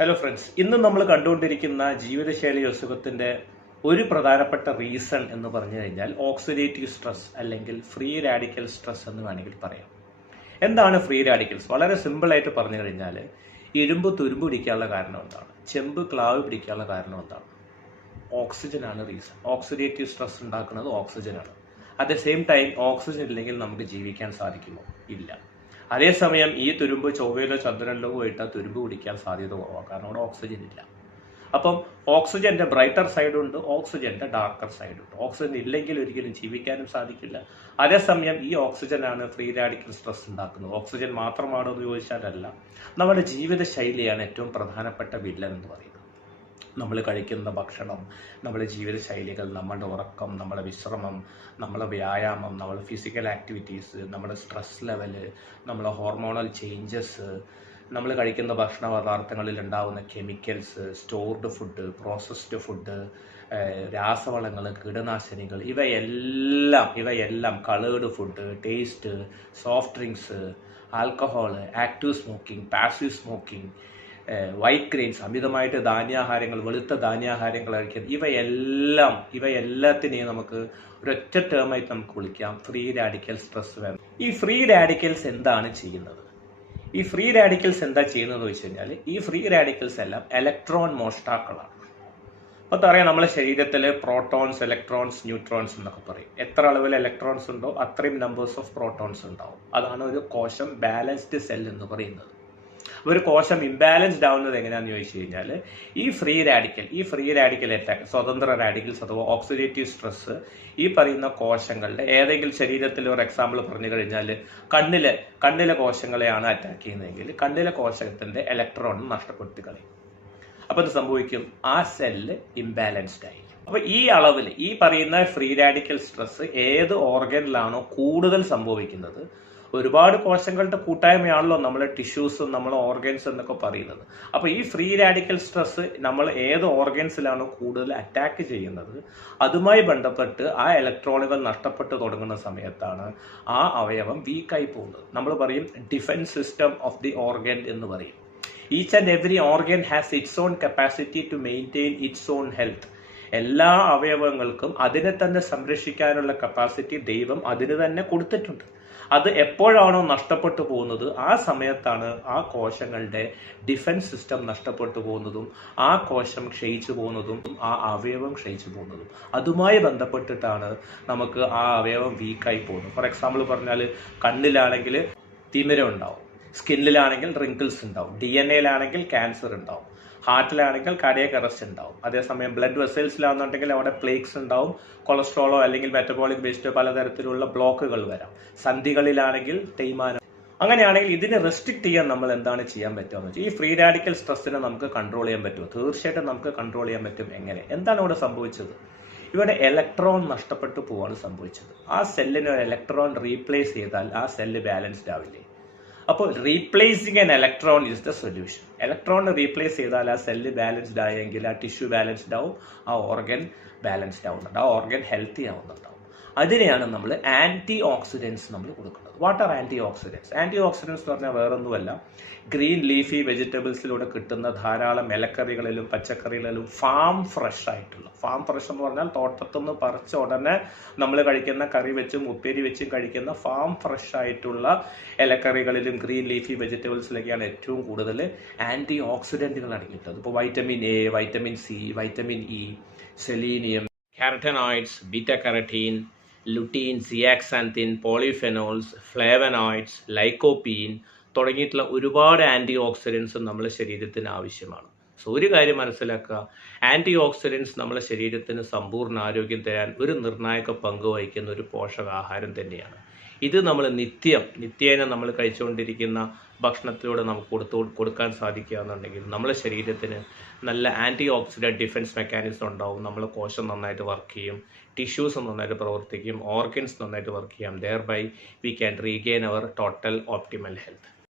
Hello friends, ഇന്ന് നമ്മൾ കണ്ടുകൊണ്ടിരിക്കുന്ന ജീവിതശൈലി അസുഖത്തിന്റെ ഒരു പ്രധാനപ്പെട്ട റീസൺ എന്ന് പറഞ്ഞു കഴിഞ്ഞാൽ ഓക്സിഡേറ്റീവ് സ്ട്രെസ് അല്ലെങ്കിൽ ഫ്രീ റാഡിക്കൽ സ്ട്രെസ് എന്ന് വേണമെങ്കിൽ പറയാം. എന്താണ് ഫ്രീ റാഡിക്കൽസ്? വളരെ സിമ്പിൾ ആയിട്ട് പറഞ്ഞു കഴിഞ്ഞാൽ ഇരുമ്പ് തുരുമ്പ് പിടിക്കാനുള്ള കാരണം എന്താണ്? ചെമ്പ് ക്ലാവ് പിടിക്കാനുള്ള കാരണം എന്താണ്? ഓക്സിജനാണ് റീസൺ. ഓക്സിഡേറ്റീവ് സ്ട്രെസ് ഉണ്ടാക്കുന്നത് ഓക്സിജനാണ്. At the same time oxygen ഇല്ലെങ്കിൽ നമുക്ക് ജീവിക്കാൻ സാധിക്കുമോ? ഇല്ല. അതേസമയം ഈ തുരുമ്പ് ചൊവ്വയിലോ ചന്ദ്രനിലോ പോയിട്ട് തുരുമ്പ് പിടിക്കാൻ സാധ്യത കുറവാണ്, കാരണം അവിടെ ഓക്സിജൻ ഇല്ല. അപ്പം ഓക്സിജന്റെ ബ്രൈറ്റർ സൈഡുണ്ട്, ഓക്സിജന്റെ ഡാർക്കർ സൈഡുണ്ട്. ഓക്സിജൻ ഇല്ലെങ്കിൽ ഒരിക്കലും ജീവിക്കാനും സാധിക്കില്ല. അതേസമയം ഈ ഓക്സിജനാണ് ഫ്രീ റാഡിക്കൽ സ്ട്രെസ് ഉണ്ടാക്കുന്നത്. ഓക്സിജൻ മാത്രമാണോ എന്ന് ചോദിച്ചാലല്ല, നമ്മുടെ ജീവിതശൈലിയാണ് ഏറ്റവും പ്രധാനപ്പെട്ട വില്ലൻ എന്ന് പറയുന്നത്. നമ്മൾ കഴിക്കുന്ന ഭക്ഷണം, നമ്മുടെ ജീവിതശൈലികൾ, നമ്മുടെ ഉറക്കം, നമ്മുടെ വിശ്രമം, നമ്മുടെ വ്യായാമം, നമ്മുടെ ഫിസിക്കൽ ആക്ടിവിറ്റീസ്, നമ്മുടെ സ്ട്രെസ് ലെവല്, നമ്മുടെ ഹോർമോണൽ ചേഞ്ചസ്, നമ്മൾ കഴിക്കുന്ന ഭക്ഷണ പദാർത്ഥങ്ങളിൽ ഉണ്ടാകുന്ന chemicals, stored food, processed food, രാസവളങ്ങൾ, കീടനാശിനികൾ, ഇവയെല്ലാം coloured food, taste, soft drinks, alcohol, active smoking, passive smoking, white grains, അമിതമായിട്ട് ധാന്യാഹാരങ്ങൾ, വെളുത്ത ധാന്യാഹാരങ്ങൾ കഴിക്കുന്നത്, ഇവയെല്ലാത്തിനെയും നമുക്ക് ഒരൊറ്റ ടേമായിട്ട് നമുക്ക് വിളിക്കാം ഫ്രീ റാഡിക്കൽ സ്ട്രെസ് വേണം. ഈ ഫ്രീ റാഡിക്കൽസ് എന്താണ് ചെയ്യുന്നത്? ഈ ഫ്രീ റാഡിക്കൽസ് എന്താ ചെയ്യുന്നതെന്ന് വെച്ച് കഴിഞ്ഞാൽ, ഈ ഫ്രീ റാഡിക്കൽസ് എല്ലാം ഇലക്ട്രോൺ മോഷ്ടാക്കളാണ്. അപ്പോൾ അറിയാം, നമ്മുടെ ശരീരത്തിൽ പ്രോട്ടോൺസ്, ഇലക്ട്രോൺസ്, ന്യൂട്രോൺസ് എന്നൊക്കെ പറയും. എത്ര അളവിൽ ഇലക്ട്രോൺസ് ഉണ്ടോ അത്രയും നമ്പേഴ്സ് ഓഫ് പ്രോട്ടോൺസ് ഉണ്ടാവും. അതാണ് ഒരു കോശം ബാലൻസ്ഡ് സെൽ എന്ന് പറയുന്നത്. ഒരു കോശം ഇംബാലൻസ്ഡ് ആവുന്നത് എങ്ങനെയാണെന്ന് ചോദിച്ചു കഴിഞ്ഞാൽ, ഈ ഫ്രീ റാഡിക്കൽ അറ്റാക്ക്, സ്വതന്ത്ര റാഡിക്കൽസ് അഥവാ ഓക്സിഡേറ്റീവ് സ്ട്രെസ് ഈ പറയുന്ന കോശങ്ങളുടെ ഏതെങ്കിലും ശരീരത്തിൽ, ഒരു എക്സാമ്പിൾ പറഞ്ഞു കഴിഞ്ഞാൽ കണ്ണിലെ കോശങ്ങളെയാണ് അറ്റാക്ക് ചെയ്യുന്നതെങ്കിൽ കണ്ണിലെ കോശത്തിന്റെ ഇലക്ട്രോൺ നഷ്ടപ്പെടുത്തി കളയും. അപ്പൊ ഇത് സംഭവിക്കും, ആ സെല്ല് ഇംബാലൻസ്ഡ് ആയി. അപ്പൊ ഈ അളവിൽ ഈ പറയുന്ന ഫ്രീ റാഡിക്കൽ സ്ട്രെസ് ഏത് ഓർഗനിലാണോ കൂടുതൽ സംഭവിക്കുന്നത്, ഒരുപാട് കോശങ്ങളുടെ കൂട്ടായ്മയാണല്ലോ നമ്മളെ ടിഷ്യൂസും നമ്മളെ ഓർഗൻസ് എന്നൊക്കെ പറയുന്നത്. അപ്പൊ ഈ ഫ്രീ റാഡിക്കൽ സ്ട്രെസ് നമ്മൾ ഏത് ഓർഗൻസിലാണോ കൂടുതൽ അറ്റാക്ക് ചെയ്യുന്നത്, അതുമായി ബന്ധപ്പെട്ട് ആ ഇലക്ട്രോണുകൾ നഷ്ടപ്പെട്ടു തുടങ്ങുന്ന സമയത്താണ് ആ അവയവം വീക്കായി പോകുന്നത്. നമ്മൾ പറയും defence system of the organ എന്ന് പറയും. Each and every organ has its own capacity to maintain its own health. എല്ലാ അവയവങ്ങൾക്കും അതിനെ തന്നെ സംരക്ഷിക്കാനുള്ള കപ്പാസിറ്റി ദൈവം അതിന് തന്നെ കൊടുത്തിട്ടുണ്ട്. അത് എപ്പോഴാണോ നഷ്ടപ്പെട്ടു പോകുന്നത്, ആ സമയത്താണ് ആ കോശങ്ങളുടെ ഡിഫൻസ് സിസ്റ്റം നഷ്ടപ്പെട്ടു പോകുന്നതും ആ കോശം ക്ഷയിച്ചു പോകുന്നതും ആ അവയവം ക്ഷയിച്ചു പോകുന്നതും. അതുമായി ബന്ധപ്പെട്ടിട്ടാണ് നമുക്ക് ആ അവയവം വീക്കായി പോകുന്നത്. ഫോർ എക്സാമ്പിൾ പറഞ്ഞാൽ, കണ്ണിലാണെങ്കിൽ തിമിരം ഉണ്ടാവും, സ്കിന്നിലാണെങ്കിൽ റിങ്കിൾസ് ഉണ്ടാവും, DNA-യിലാണെങ്കിൽ ക്യാൻസർ ഉണ്ടാവും, ഹാർട്ടിലാണെങ്കിൽ കാർഡിയാക് അറസ്റ്റ് ഉണ്ടാവും. അതേസമയം ബ്ലഡ് വെസൽസിലാണെന്നുണ്ടെങ്കിൽ അവിടെ പ്ലേക്സ് ഉണ്ടാവും, കൊളസ്ട്രോളോ അല്ലെങ്കിൽ മെറ്റബോളിക് വേസ്റ്റോ പലതരത്തിലുള്ള ബ്ലോക്കുകൾ വരാം. സന്ധികളിലാണെങ്കിൽ തേയ്മാനം. അങ്ങനെയാണെങ്കിൽ ഇതിനെ റെസ്ട്രിക്ട് ചെയ്യാൻ നമ്മൾ എന്താണ് ചെയ്യാൻ പറ്റുമെന്ന് വെച്ചാൽ, ഈ ഫ്രീ റാഡിക്കൽ സ്ട്രെസ്സിനെ നമുക്ക് കൺട്രോൾ ചെയ്യാൻ പറ്റുമോ? തീർച്ചയായിട്ടും നമുക്ക് കൺട്രോൾ ചെയ്യാൻ പറ്റും. എങ്ങനെ? എന്താണ് ഇവിടെ സംഭവിച്ചത്? ഇവിടെ ഇലക്ട്രോൺ നഷ്ടപ്പെട്ടു പോവാണ് സംഭവിച്ചത്. ആ സെല്ലിന് ഒരു ഇലക്ട്രോൺ റീപ്ലേസ് ചെയ്താൽ ആ സെല്ല് ബാലൻസ്ഡ് ആവില്ലേ? അപ്പോൾ replacing an electron is the solution. Electron replace ചെയ്താൽ ആ സെല്ല് ബാലൻസ്ഡ് ആയെങ്കിൽ ആ ടിഷ്യൂ ബാലൻസ്ഡ് ആവും, ആ ഓർഗൻ ബാലൻസ്ഡ് ആവുന്നുണ്ട്, ആ ഓർഗൻ ഹെൽത്തി ആവുന്നുണ്ടാവും. അതിനെയാണ് നമ്മൾ ആന്റി ഓക്സിഡൻസ് നമ്മൾ കൊടുക്കുന്നത്. What are antioxidants? Antioxidants എന്ന് പറഞ്ഞാൽ വേറൊന്നുമല്ല, ഗ്രീൻ ലീഫി വെജിറ്റബിൾസിലൂടെ കിട്ടുന്ന ധാരാളം ഇലക്കറികളിലും പച്ചക്കറികളിലും ഫാം ഫ്രഷ് എന്ന് പറഞ്ഞാൽ തോട്ടത്തുനിന്ന് പറിച്ച ഉടനെ നമ്മൾ കഴിക്കുന്ന കറി വെച്ചും ഉപ്പേരി വെച്ചും കഴിക്കുന്ന ഫാം ഫ്രഷ് ആയിട്ടുള്ള ഇലക്കറികളിലും ഗ്രീൻ ലീഫി വെജിറ്റബിൾസിലൊക്കെയാണ് ഏറ്റവും കൂടുതൽ ആന്റി ഓക്സിഡന്റുകൾ അടങ്ങിയിട്ടുള്ളത്. ഇപ്പോൾ vitamin A, vitamin C, vitamin E, selenium, carotenoids, beta carotene, lutein, zeaxanthin, polyphenols, flavonoids, lycopene തുടങ്ങിയിട്ടുള്ള ഒരുപാട് ആന്റി ഓക്സിഡൻസ് നമ്മുടെ ശരീരത്തിന് ആവശ്യമാണ്. സോ ഒരു കാര്യം മനസ്സിലാക്കുക, ആന്റി ഓക്സിഡൻസ് നമ്മുടെ ശരീരത്തിന് സമ്പൂർണ്ണ ആരോഗ്യം തരാൻ ഒരു നിർണായക പങ്ക് വഹിക്കുന്ന ഒരു പോഷകാഹാരം തന്നെയാണ്. ഇത് നമ്മൾ നിത്യേന നമ്മൾ കഴിച്ചുകൊണ്ടിരിക്കുന്ന ഭക്ഷണത്തിലൂടെ നമുക്ക് കൊടുക്കാൻ സാധിക്കുക എന്നുണ്ടെങ്കിൽ നമ്മുടെ ശരീരത്തിന് നല്ല ആന്റി ഓക്സിഡന്റ് ഡിഫൻസ് മെക്കാനിസം ഉണ്ടാവും. നമ്മളെ കോശം നന്നായിട്ട് വർക്ക് ചെയ്യും, ടിഷ്യൂസ് നന്നായിട്ട് പ്രവർത്തിക്കും, ഓർഗൻസ് നന്നായിട്ട് വർക്ക് ചെയ്യാം. Thereby we can regain our total optimal health.